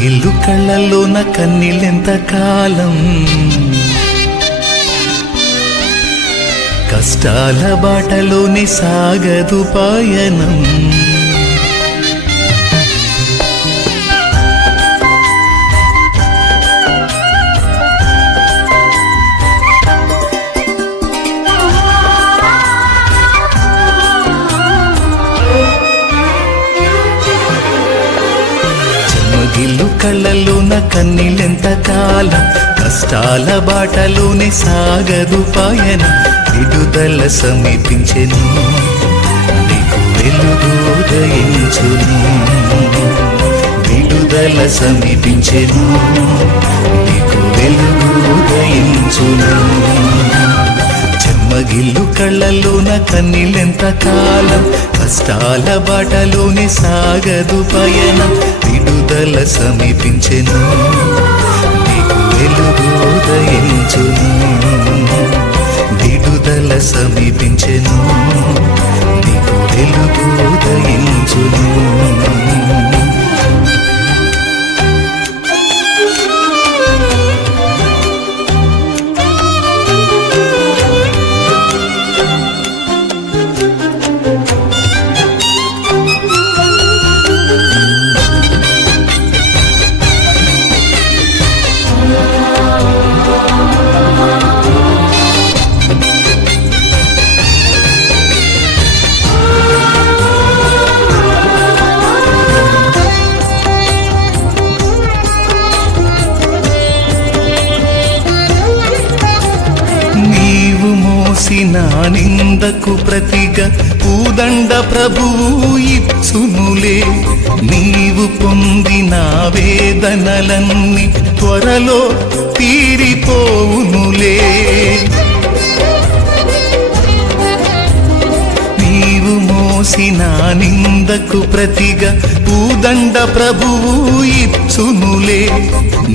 చెమ్మగిల్లు కళ్ళలోన కన్నీళ్ళెంత కాలం, కష్టాల బాటలోని సాగదు పయనం. చెమ్మగిల్లు కళ్ళలోన కన్నీళ్ళెంత కాలం, కష్టాల బాటలోని సాగదు పయనం. విడుదల సమీపించెను, నీకు వెలుగు ఉదయించును. విడుదల సమీపించెను, నీకు వెలుగు ఉదయించును. చెమ్మగిల్లు కళ్ళలోన కన్నీళ్ళెంత కాలం, కష్టాల బాటలోని సాగదు పయనం. విడుదల సమీపించెను, నీకు వెలుగు ఉదయించును. విడుదల సమీపించెను, నీకు వెలుగు ఉదయించును. నా నిందకు ప్రతిగా పూదండ ప్రభువు ఇచ్చునులే. నీవు పొందిన వేదనలన్నీ త్వరలో తీరిపోవునులే. నీవు మోసిన నిందకు ప్రతిగా పూదండ ప్రభువు ఇచ్చునులే.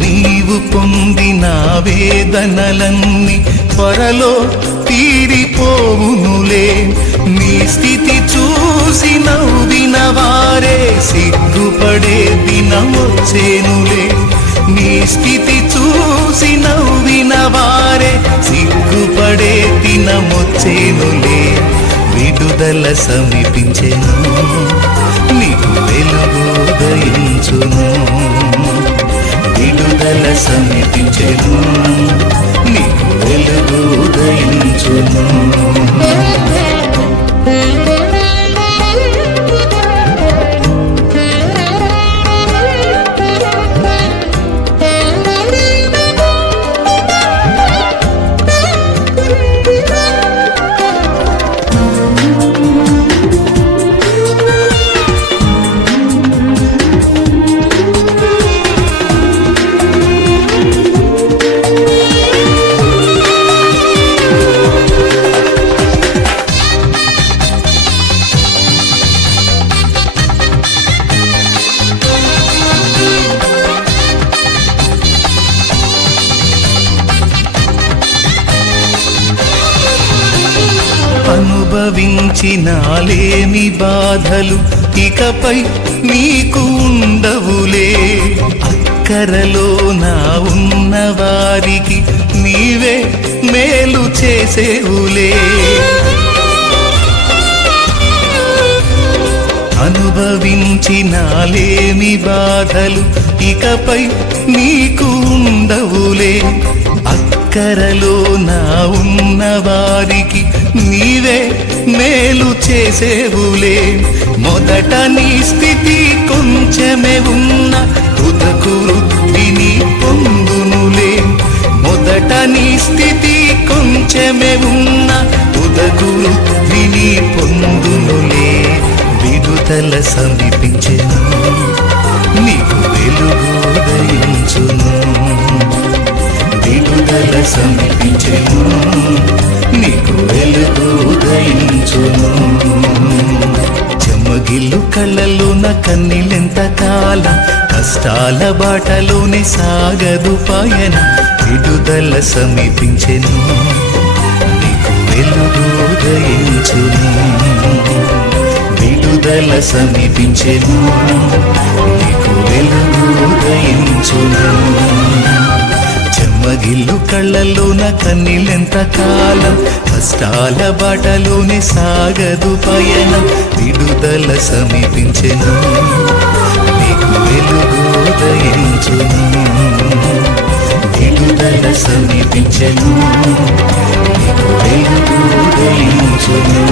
నీవు పొందిన వేదనలన్నీ త్వరలో తీరిపోవునులే. నీ స్థితి చూసి నవ్విన వారే సిగ్గుపడే దినమొచ్చేనులే. నీ స్థితి చూసి నవ్విన వారే సిగ్గుపడే దినమొచ్చేనులే. విడుదల సమీపించెను, నీకు వెలుగు ఉదయించును. విడుదల సమీపించెను, నీకు వెలుగు ఉదయించును. అనుభవించినాలేమి బాధలు ఇకపై నీకు ఉండవులే. అక్కరలో నా ఉన్న వారికి నీవే మేలు చేసేవులే. అనుభవించినాలేమి బాధలు ఇకపై నీకు ఉండవులే. అక్కరలో నా ఉన్న వారికి నీవే మేలు చేసేవులే. మొదట నీ స్థితి కొంచెమే ఉన్న తుదకు వృద్ధిని పొందునులే. మొదట నీ స్థితి కొంచెమే ఉన్న తుదకు వృద్ధిని పొందునులే. విడుదల సమీపించెను, నీకు వెలుగు ఉదయించును. విడుదల సమీపించెను, నీకు వెలుగు ఉదయించును. చెమ్మగిల్లు కళ్ళలోన కన్నీళ్ళెంత కాలం, కష్టాల బాటలోనే సాగదు పయనం. విడుదల సమీపించెను, నీకు వెలుగు ఉదయించును. విడుదల సమీపించెను, నీకు వెలుగు ఉదయించును చెమ్మగిల్లు కళ్ళల్లోన కన్నీళ్ళెంత కాలం కష్టాల బాటలోనే సాగదు పయనం విడుదల సమీపించెను నీకు వెలుగు ఉదయించును విడుదల సమీపించెను నీకు వెలుగు ఉదయించును